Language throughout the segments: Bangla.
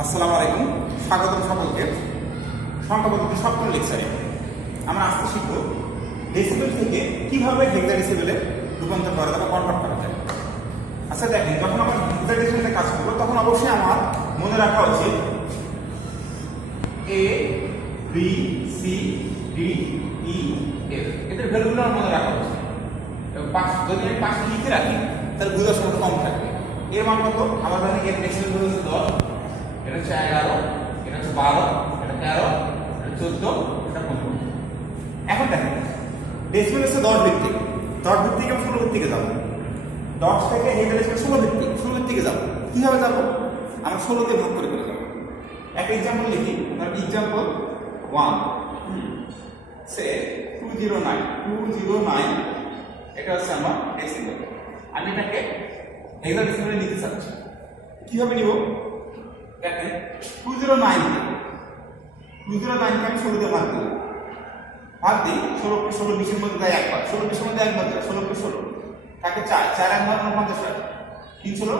আসসালামু আলাইকুম, স্বাগতম সকলকে সংখ্যা পদ্ধতির সপ্তম লেকচারে। আমরা আজকে শিখব ডেসিবেল থেকে কিভাবে হেক্সাডেসিবেলে রূপান্তর করা যায় বা কনভার্ট করা যায়। আচ্ছা দেখেন, যখন আমরা হেক্সাডেসিবেলে কাজ করবো তখন অবশ্যই আমার মনে রাখা উচিত A B C D E F এদের ভ্যালুগুলো আমার মনে রাখা উচিত। যদি আমি পাশে লিখে রাখি তাহলে ভুলের সংখ্যা কম থাকবে। এর মান কত? আমার ধরেন এর ডেসিবেল ভ্যালু হচ্ছে 10, এটা হচ্ছে 11, এটা হচ্ছে 12, এটা 13, এটা 14, এটা 15। এখন দেখেন ডেসিবেল হচ্ছে 10 ভিত্তিক, 10 ভিত্তিক আমি 16 ভিত্তিকে যাবো। 10 থেকে হেক্সাডেসিবেল 16 ভিত্তিক, 16 ভিত্তিকে যাবো। কিভাবে যাবো? আমরা 16 দিয়ে ভাগ করে যাবো। একটা এক্সাম্পল লিখি, এক্সাম্পল 1 সে 209 এটা হচ্ছে আমার ডেসিবেল। আমি এটাকে হেক্সাডেসিবেলে নিতে চাচ্ছি। কিভাবে নিব? দেখেন 209 কে আমি 16 দিয়ে ভাগ দিই। 16 কে 16 20 এর মধ্যে দেয় একবার, 16 20 এর মধ্যে একবার দেয়, 16 কে 16 তাকে 4 এক বার 49 হয়, 3 ষোলো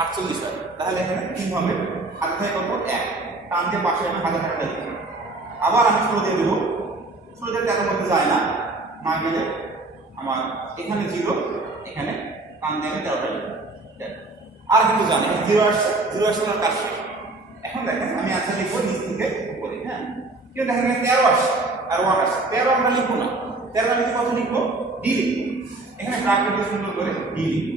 48 হয়। তাহলে এখানে 3 হবে, হাতে থাকে কত? 1, টান দিয়ে পাশে আমি হাতে টাকা দিই। আবার আমি 16 দিয়ে দেব, 16 দিয়ে 13 মধ্যে যায় না, না গেলে আমার এখানে 0, এখানে টান দিয়ে আমি 13টা দিই। আর কিন্তু জানি 0 আসছে, 0 আসছে না কাজ শেষ। এখন দেখেন আমি আনসার লিখবো নিচ থেকে উপরে। হ্যাঁ, কিন্তু দেখেন 13 আসছে আর 1 আসছে, 13 আমরা লিখবো না, 13 লিখে কত লিখবো? ডি লিখবো। এখানে ব্র্যাকেটে সুন্দর করে ডি লিখবো।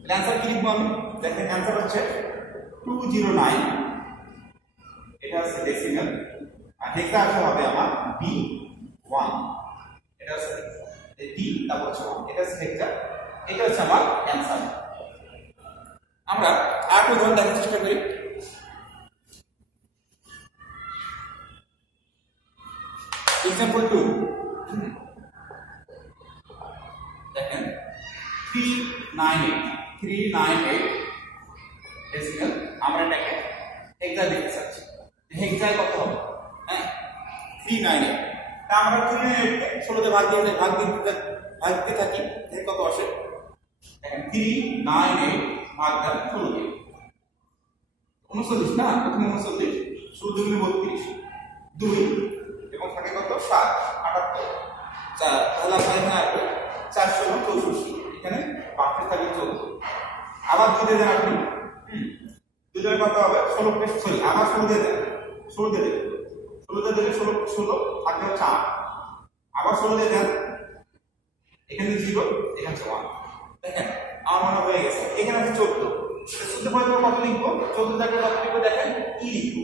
তাহলে আনসার কি লিখবো আমি? দেখেন আনসার হচ্ছে 209, এটা হচ্ছে ডেসিমেল, আর হেক্সা আসলে হবে আমার B1, এটা হচ্ছে ডি, তারপর হচ্ছে 1, এটা হচ্ছে হেক্সা, এটা হচ্ছে আমার অ্যানসার। আমরা আর কোন উদাহরণ দেখার চেষ্টা করি। এক্সাম্পল 2 দেখেন 398 ডেসিমেল। আমরা এটাকে হেক্সা লিখতে চাচ্ছি। হেক্সায় কত হবে? হ্যাঁ 398, তা আমরা 398 কে 16 দিয়ে ভাগ দিতে থাকি, এর কত আসে? দেখেন 398 ভাগ দাও 16 দিয়ে 39 না, প্রথমে 39, 16 দুগুণে 32, 2 এবং থাকে কত? 7, 78, 4, তাহলে আমরা এখানে আসবে 4 ষোলো 64, এখানে পাশে থাকে 14। আবার 2 দিয়ে দেন আপনি, 2 দিয়ে কত হবে? 16 কে সরি আবার 16 দিয়ে দেন, 16 দিয়ে দেন, 16 দিয়ে দিলে 16 থাকে 4, আবার 16 দিয়ে দেন, এখানে 0, এখানে 1। দেখেন আমার মনে হয়ে গেছে। এখানে আছে 14, 14 পরে কত লিখবো? 14 জায়গায় কত লিখবো? দেখেন ই লিখবো,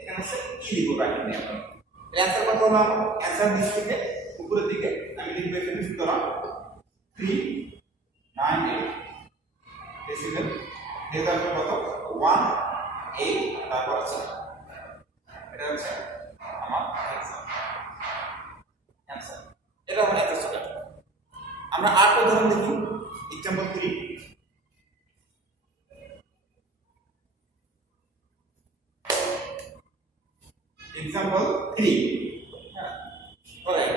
এখানে আছে ই লিখবো ব্র্যাকেট নিয়ে। অ্যানসার কত হলো আমার? অ্যানসার নিচ থেকে উপরের দিকে আমি লিখবো এখানে, সুতরাং 398 ডেসিবেল, হেক্সা কত? 18, তারপর আছে এটা হচ্ছে আমার হেক্সা অ্যানসার। এটা আমার অ্যানসার। আমরা আর উদাহরণ দেখি, এক্সাম্পল 3 example 3 alright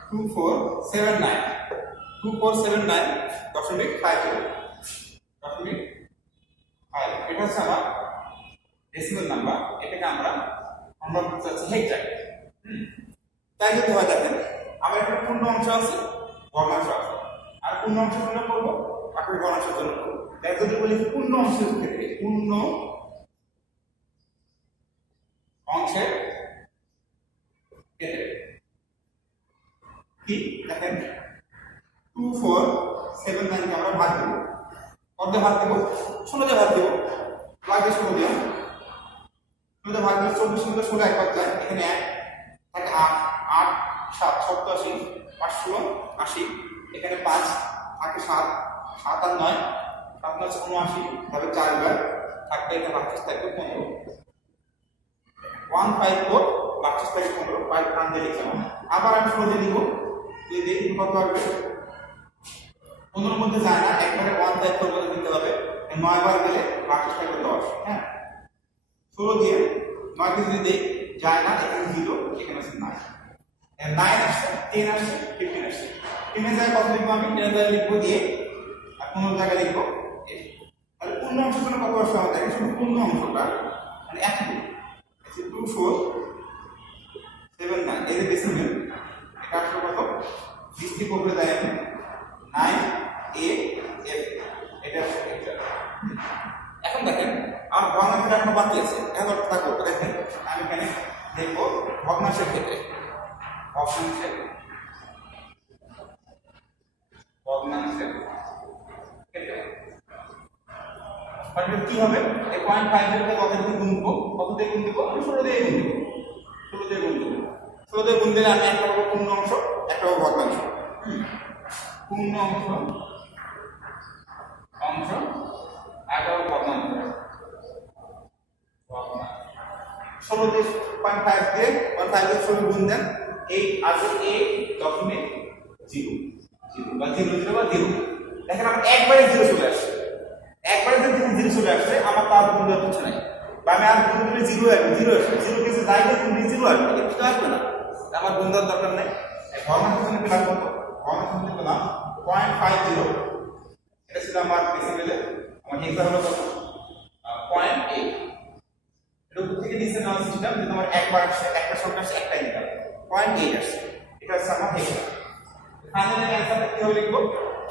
2479 দশমিক 5 এটা হচ্ছে আমার ডেসিমেল নাম্বার। এটাকে আমরা কনভার্ট করতে চাচ্ছি হেক্সায়। তাই যদি হয় দেখেন আমার একটা পূর্ণ অংশ আছে, ভগ্নাংশ আছে, আর পূর্ণ অংশের জন্য করবো, বাকি ভগ্নাংশের জন্য করবো। তাই যদি বলি পূর্ণ অংশের ক্ষেত্রে, পূর্ণ অংশের ক্ষেত্রে কি দেখেন 2479 কে আমরা ভাগ দেব। কত ভাগ দেব? 16 দিয়ে ভাগ দেব। ভাগে 16 দিয়ে 16 দিয়ে ভাগ দিলে 24 মধ্যে 16 একবার যায়, এখানে 1 থাকে 8, 8 7 87, 5 ষোলো 80, এখানে 5 থাকে 7, 7 আর 9, 7 9 79, তবে 4 বার থাকবে, এটা 32 থাকবে 15, 154 32 থেকে 15 5 টান দিয়ে লিখলাম। আবার আমি 16 দিয়ে দিব, দিয়ে দেখি কত হবে। 15 মধ্যে যায় না, একবারে 154 করে দিতে হবে, 9 বার গেলে 32 থেকে 10। হ্যাঁ 16 দিয়ে 9 দিয়ে যদি দেই যায় না, এখানে 0, এখানে আছে 9, 9 আসছে, 10 আসছে, 15 আসছে। 10 এর জায়গায় কত লিখবো? আমি 10 এর জায়গায় লিখবো দিয়ে, আর 15 জায়গায় লিখবো পূর্ণ অংশের জন্য কত আসছে আমাদের শুধু পূর্ণ অংশটা মানে 2479 এই যে ডেসিমেল এটা আসলে কত 20 থেকে উপরে দেয় আমি 9AF এটা হচ্ছে। এখন দেখেন আমার ভগ্নাংশটা এখনো বাকি আছে, এখন তা করবো। দেখেন আমি এখানে দেখবো ভগ্নাংশের ক্ষেত্রে ভগ্নাংশের ক্ষেত্রে কি হবে এই 0.50 কে কত দিয়ে গুনবো, কত দিয়ে গুণ দেবো আমি 16 দিয়ে গুণ দেবো, 16 দিয়ে গুণ দেবো। 16 দিয়ে গুণ দিলে আমি একটা পাবো পূর্ণ অংশ, একটা পাবো ভগ্নাংশ। পূর্ণ অংশ একটা পাবো ভগ্নাংশ। 16 দিয়ে 0.5 দিয়ে 0.5 দিয়ে 16 গুণ দেন, এই আছে a দশমিক 0 বা 0 বা 0। দেখেন আমার একবারে 0 চলে আসছে, একবারে যদি 0 চলে আসছে আমার পাঁচ গুণ দেওয়ার কিছু নাই, বা আমি আর গুণ দিলে 0 আসবে, 0 আসবে, 0 কেসে যাই গুণ দিলে 0 আসবে, কিন্তু আসবে না, আমার গুণ দেওয়ার দরকার নেই। ভগ্নাংশ পেলাম কত? ভগ্নাংশ পেলাম 0.50, এটা ছিল আমার ডেসিমেলে, আমার হেক্সা হলো কত 0.8। এটা উপর থেকে নিচে নেওয়া সিস্টেম, যদি আমার একবার আসে একটা সংখ্যা আসে একটাই নিতে হবে, 0.8 আসছে, এটা হচ্ছে আমার হেক্সা। ফাইনালি অ্যান্সারটা কিভাবে লিখবো?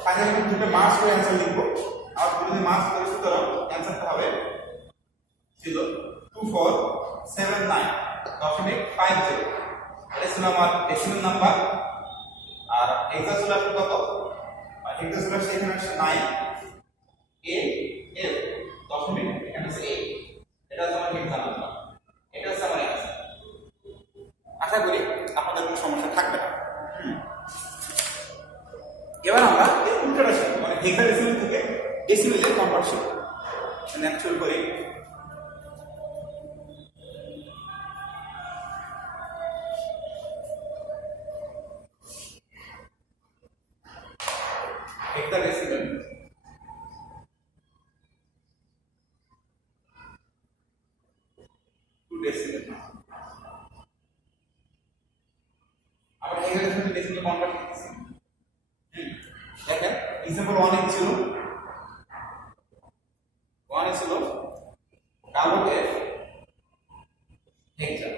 ফাইনালি আমি দুটো মাস করে অ্যান্সার লিখবো। আর যদি মাস করে সুতরাং অ্যান্সারটা হবে 2479.50। এটা ছিল আমার ডেসিমেল নাম্বার। আর হেক্সা ছিল আসলে কত? হেক্সা ছিল এখানে আসছে 9AF দশমিক, এখানে আছে 8, এটা হচ্ছে আমার হেক্সা নাম্বার, এটা হচ্ছে আমার অ্যান্সার। আশা করি আপনাদের কোনো সমস্যা থাকবে না। এবার আমরা এর উল্টোটা শিখব, মানে হেক্সাডেসিমাল থেকে ডেসিমেলে কনভার্ট শিখব। ন্যাচারাল করে হেক্সাডেসিমাল টু ডেসিমেল। আমরা হেক্সাডেসিমাল টু ডেসিমেল কনভার্ট শিখতেছি। দেখেন এক্সাম্পল 1 ছিল ডাবল এফ হেক্সা,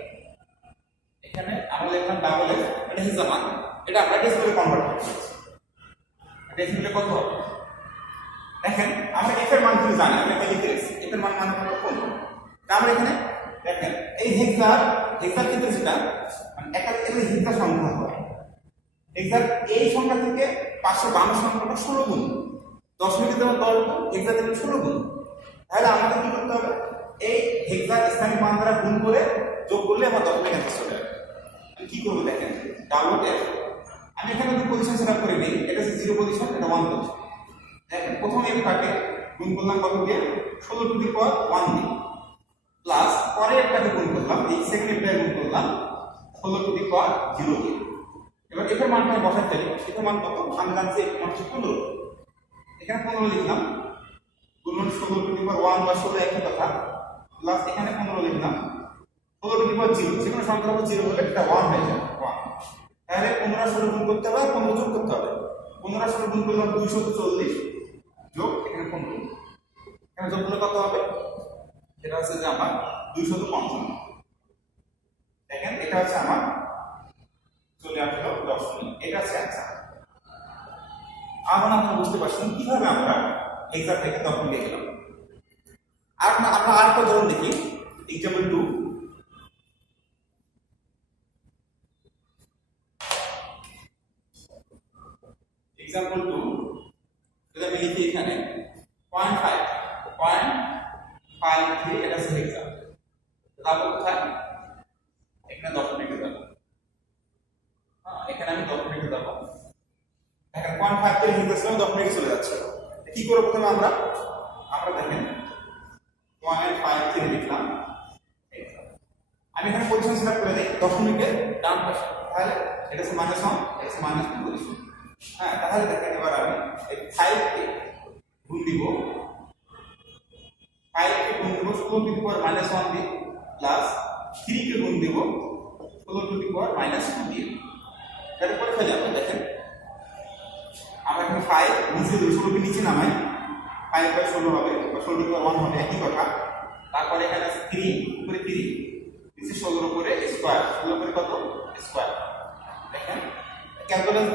এখানে আমরা লিখলাম ডাবল এফ, এটা হেক্সা মান, এটা আমরা ডেসিমেলে কনভার্ট করছি। ডেসিমেলে কত হবে? দেখেন আমরা এফ এর মান কিন্তু জানি, আমরা লিখে রেখেছি এফ এর মান কত কোন। আমরা এখানে দেখেন এই হেক্সার ক্ষেত্রে সেটা মানে একটা হেক্সা সংখ্যা হয়, হেক্সার এই সংখ্যা থেকে 552 সংখ্যাটা 16 গুণ, দশমিকের যেমন 10 গুণ, হেক্সার থেকে 16 গুণ। তাহলে আমাদের কি করতে হবে? এই হেক্সার স্থানীয় মান দ্বারা গুণ করে যোগ করলে আমার দশমিক অ্যান্সার চলে আসবে। আমি কি করব দেখেন, ডাবল এফ, আমি এখানে দুটো পজিশন সেটআপ করে দিই, এটা হচ্ছে 0 পজিশন, এটা 1 পজিশন। দেখেন প্রথম এফটাকে গুণ করলাম কত দিয়ে? 16 টু দি পাওয়ার 1 দিয়ে, প্লাস পরে একটাকে গুণ করলাম, এই সেকেন্ড এফটাকে গুণ করলাম 16 টু দি পাওয়ার 0 দিয়ে। এবার এফ এর মানটা বসাতে পারি, এফ এর মান কত? আমি জানছি এফ মান হচ্ছে 15, এখানে 15 লিখলাম, গুণন 16 টু দি পাওয়ার 1 বা 16 একই কথা, প্লাস এখানে 15 লিখলাম, 16 টু দি পাওয়ার 0, যে কোনো সংখ্যার উপর 0 হলে এটা 1 হয়ে যাবে 1। তাহলে 15 16 গুণ করতে হবে, 15 যোগ করতে হবে, 15 16 গুণ করলাম 240 যোগ এখানে 15, এখানে যোগ করলে কত হবে? সেটা হচ্ছে যে আমার 255। দেখেন এটা হচ্ছে আমার চলে আসলো দশমিক, এটা হচ্ছে অ্যান্সার। আমরা বুঝতে পারছেন কিভাবে আমরা হেক্সা থেকে দশমিকে গেলাম। আর আমরা আরেকটা উদাহরণ দেখি, এক্সাম্পল 2। এক্সাম্পল 2 যদি আমি লিখি এখানে 0.53, এটা হচ্ছে হেক্সা, তারপর কোথায়? এখানে দশমিকে যাবো, এখানে আমি দশমিকে যাবো। দেখেন 0.53 হেক্সা ছিল, দশমিকে চলে যাচ্ছে। কি করব প্রথমে আমরা দেখেন 0.53 লিখলাম হেক্সা, আমি এখানে পজিশন সেটআপ করে দেই দশমিকের ডান পাশে, তাহলে এটা হচ্ছে -1, এটা হচ্ছে -2 পজিশন। হ্যাঁ, তাহলে দেখেন এবার আমি এই 5 কে গুণ দিব, 5 কে গুণ দিব 16 টু দি পাওয়ার -1 দিয়ে, প্লাস 3 কে গুণ দিব 16 টু দি পাওয়ার -2 দিয়ে। তাহলে পরীক্ষা যাবে, দেখেন আমরা এখানে 5 নিচে 16 কে নিচে নামাই, 5/16 হবে বা 16 হবে একই কথা। তারপরে এখানে আছে 3 উপরে 3 নিচে 16 উপরে স্কয়ার, 16 উপরে কত স্কয়ার। দেখেন ক্যালকুলেট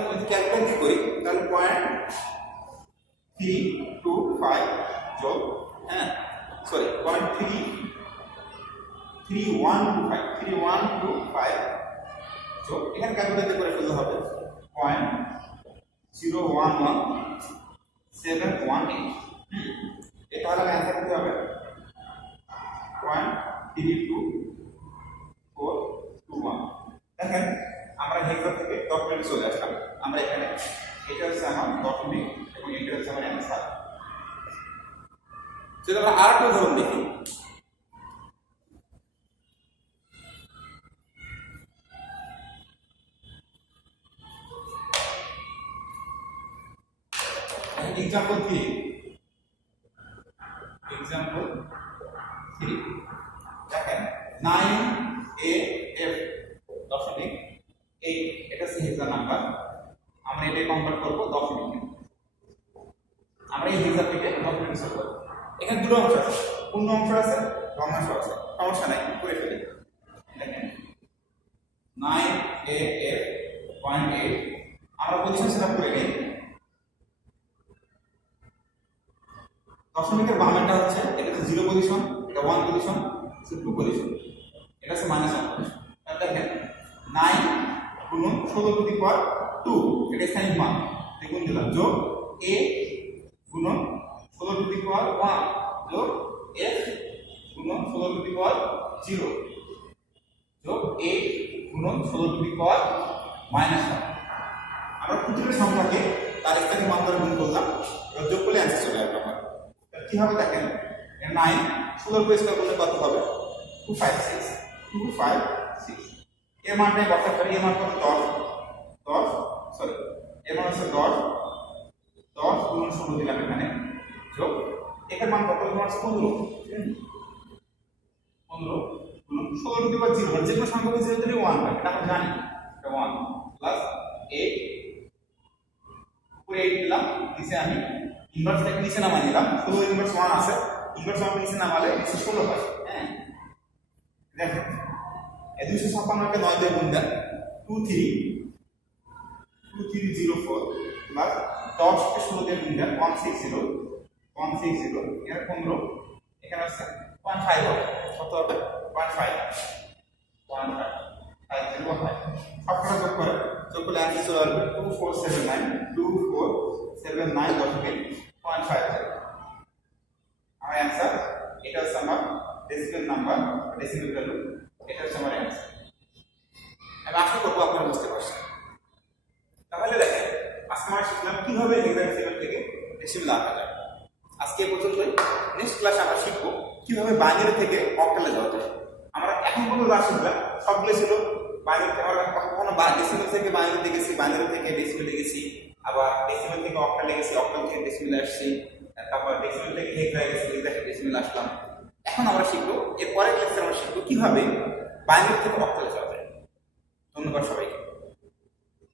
কি করি তাহলে 0.325 যোগ হ্যাঁ সরি 0.3125 যোগ এখানে ক্যালকুলেট করে ফেলতে হবে 0.011718 এটা হলো অ্যানসার কি হবে 0.32421। দেখেন আমরা হেক্সা থেকে দশমিকে চলে আসলাম। আমরা এখানে এটা হচ্ছে আমার দশমিক এবং এটা হচ্ছে আমার অ্যানসার। যদি আমরা আরেকটা উদাহরণ দেখি, example 3 দেখেন 9AF দশমিক 8 এটা হচ্ছে হেক্সা নাম্বার। আমরা এটা কনভার্ট করব দশমিকে। আমরা এই হেক্সা থেকে দশমিকে সলভ করব। এখানে দুটো অংশ আছে, পূর্ণ অংশ আছে, ভগ্নাংশ আছে, সমস্যা নাই করে ফেলি। দেখেন 9AF.8 আমরা পজিশন সেটআপ করে নিই। দশমিকের বামেরটা হচ্ছে এটা হচ্ছে 0 পজিশন, এটা 1 পজিশন, 2 পজিশন, এটা হচ্ছে -1 পজিশন। তাহলে দেখেন 9 গুণন 16 টু দি পাওয়ার 2 এটা স্থায়ী মান দ্বিগুণ দিলাম যোগ a গুণন 16 টু দি পাওয়ার 1 যোগ f গুণন 16 টু দি পাওয়ার 0 যোগ a গুণন 16 টু দি পাওয়ার -1। আমরা প্রতিটি সংখ্যাকে তার স্থায়ী মান ধরে গুণ করলাম, এবার যোগ করলে অ্যানসার চলে আসবে আমার। কি হবে দেখেন 9 16 করে স্কয়ার করলে কত হবে 256 এর মানটাই বসাতে পারি। এর মান কত 10 সরি এর মান হচ্ছে 10 গুণন 16 দিলাম এখানে যোগ এর মান কত এর মান হচ্ছে 15 গুণন 16 টু দি পাওয়ার 0 মানে যে কোনো সংখ্যাকে 0 দিলে 1 হয়, এটা আমরা জানি। এটা 1 প্লাস 8 উপরে 8 দিলাম, নিচে আমি ইনভার্সটাকে নিচে নামাই নিলাম। 16 ইনভার্স 1 আছে, ইনভার্স 1 নিচে নামালে নিচে 16 হয়। হ্যাঁ দেখেন এই 256 কে 9 দিয়ে গুণ দেন 2304 প্লাস 10 কে 16 দিয়ে গুণ দেন 160 এর 15 এখানে আছে 0.5 হবে, কত হবে 0.5 সবকটা যোগ করলে অ্যান্সার চলে আসবে 2479 আমার অ্যান্সার। এটা হচ্ছে আমার ডেসিমেল নাম্বার, ডেসিমেল ভ্যালু, এটা হচ্ছে আমার অ্যান্সার। আমি আশা করবো আপনারা বুঝতে পারছেন। তাহলে দেখেন আজকে আমরা শিখলাম কিভাবে হেক্সাডেসিমাল থেকে ডেসিমেলে আঁকা যায়। আজকে এই পর্যন্তই। নেক্সট ক্লাসে আমরা শিখবো কিভাবে বাইনারি থেকে অক্টালে যাওয়া যায়। আমরা এখন পর্যন্ত যা শিখলাম সবগুলো ছিল বাইনারি থেকে। আমরা কখনো ডেসিমেল থেকে বাইনারিতে গেছি, বাইনারি থেকে ডেসিমেলে গেছি, আবার ডেসিমেল থেকে অক্টালে গেছি, অক্টাল থেকে ডেসিমেলে আসছি, তারপর ডেসিমেল থেকে হেক্সা গেছি, হেক্সা থেকে ডেসিমেলে আসলাম। এখন আমরা শিখবো এর পরের ক্লাসে আমরা শিখবো কিভাবে বাইনারি থেকে অক্টালে যাওয়া যায়। ধন্যবাদ সবাইকে।